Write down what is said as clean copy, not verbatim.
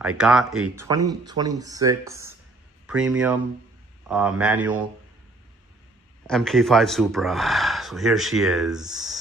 I got a 2026 premium manual MK5 Supra. So here she is.